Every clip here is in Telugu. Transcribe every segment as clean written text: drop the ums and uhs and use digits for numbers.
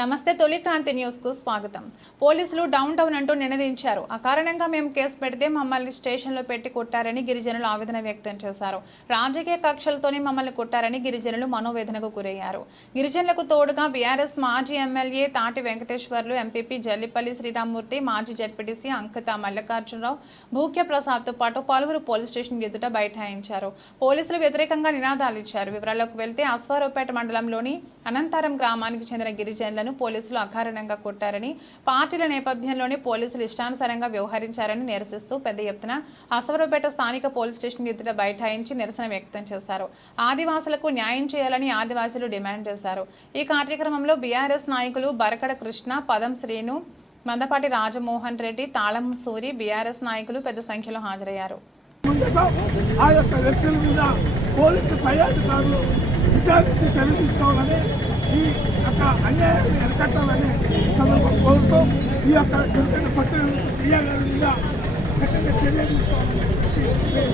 నమస్తే తొలి క్రాంతి న్యూస్ కు స్వాగతం. పోలీసులు డౌన్ డౌన్ అంటూ నినదించారు. ఆ కారణంగా మేము కేసు పెడితే మమ్మల్ని స్టేషన్లో పెట్టి కొట్టారని గిరిజనులు ఆవేదన వ్యక్తం చేశారు. రాజకీయ కక్షలతోనే మమ్మల్ని కొట్టారని గిరిజనులు మనోవేదనకు గురయ్యారు. గిరిజనులకు తోడుగా బీఆర్ఎస్ మాజీ ఎమ్మెల్యే తాటి వెంకటేశ్వర్లు, ఎంపీపీ జల్లిపల్లి శ్రీరామ్మూర్తి, మాజీ జడ్పీటీసీ అంకిత మల్లికార్జునరావు, భూక్య ప్రసాద్తో పాటు పలువురు పోలీస్ స్టేషన్ ఎదుట బైఠాయించారు. పోలీసులు వ్యతిరేకంగా నినాదాలు ఇచ్చారు. వివరాల్లోకి వెళ్తే అశ్వారావుపేట మండలంలోని అనంతారం గ్రామానికి చెందిన గిరిజనులను పోలీసులు అకారణంగా కొట్టారని, పార్టీల నేపథ్యంలోనే పోలీసులు ఇష్టానుసారంగా వ్యవహరించారని నిరసిస్తూ పెద్ద ఎత్తున అశ్వారావుపేట స్థానిక పోలీస్ స్టేషన్ ఎదుట బైఠాయించి నిరసన వ్యక్తం చేశారు. ఆదివాసులకు న్యాయం చేయాలని ఆదివాసులు డిమాండ్ చేశారు. ఈ కార్యక్రమంలో బీఆర్ఎస్ నాయకులు బరకడ కృష్ణ, పదం శ్రీను, మందపాటి రాజమోహన్ రెడ్డి, తాళం సూరి, బీఆర్ఎస్ నాయకులు పెద్ద సంఖ్యలో హాజరయ్యారు. ఆ యొక్క వ్యక్తుల మీద పోలీసు పై అధికారులు విచారించి చర్య తీసుకోవాలని, ఈ యొక్క అన్యాయాన్ని అరికట్టాలని సందర్భం కోరుతూ ఈ యొక్క దుర్గత పట్టిన సీఏ గారి మీద కఠిన చర్య తీసుకోవాలని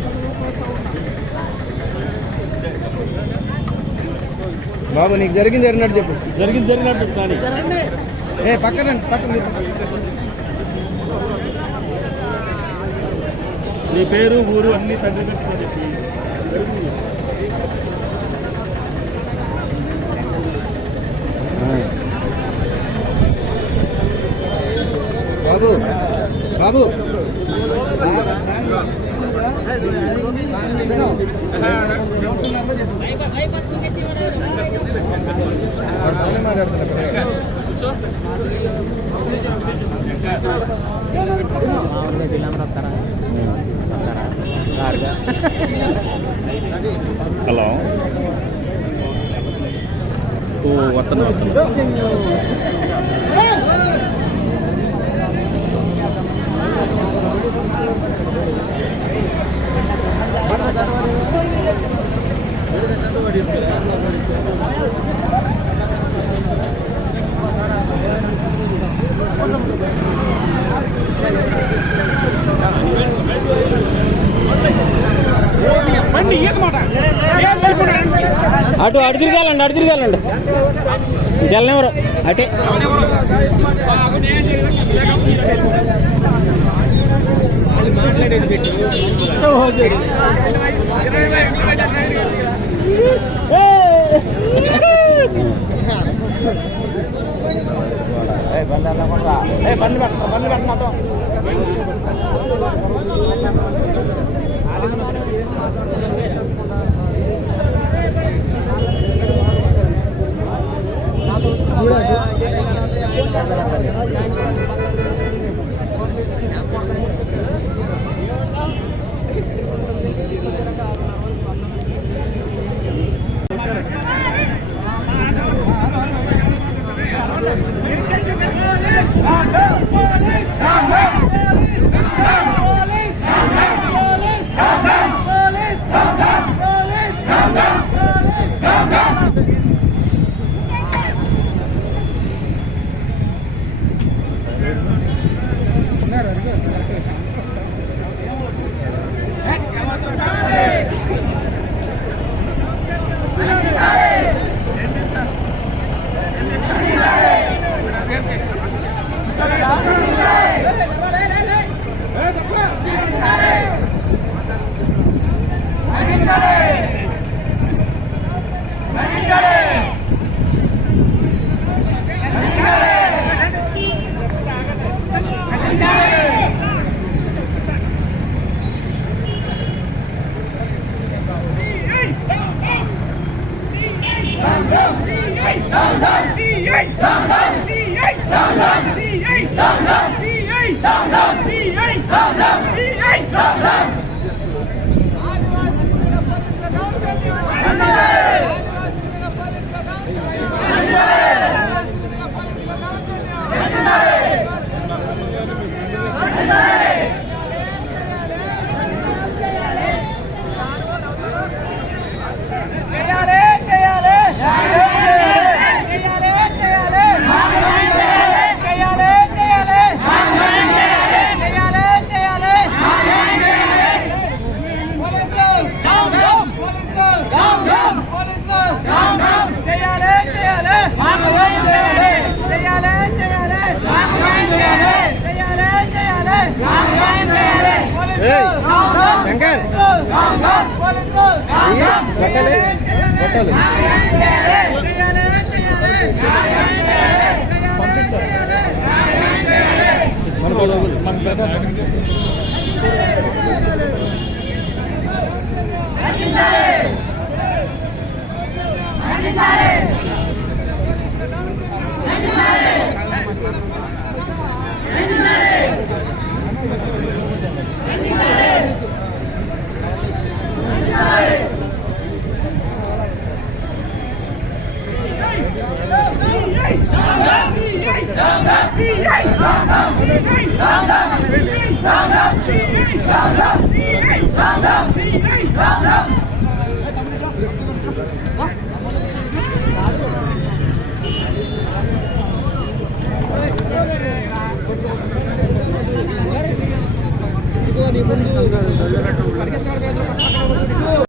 సందర్భం కోరుతూ ఉన్నాను. బాబు నీకు జరిగింది జరిగినట్టు చెప్పు. జరిగినట్టు కానీ పక్కన నీ పేరు ఊరు అన్ని తండ్రి చెప్పి బాబు బాబు హలో వస్తాను అటు తిరగాలండి గెలనివ్వరు అటే బండి పెట్ట శంకర్ కొట్టాలి కొట్టాలి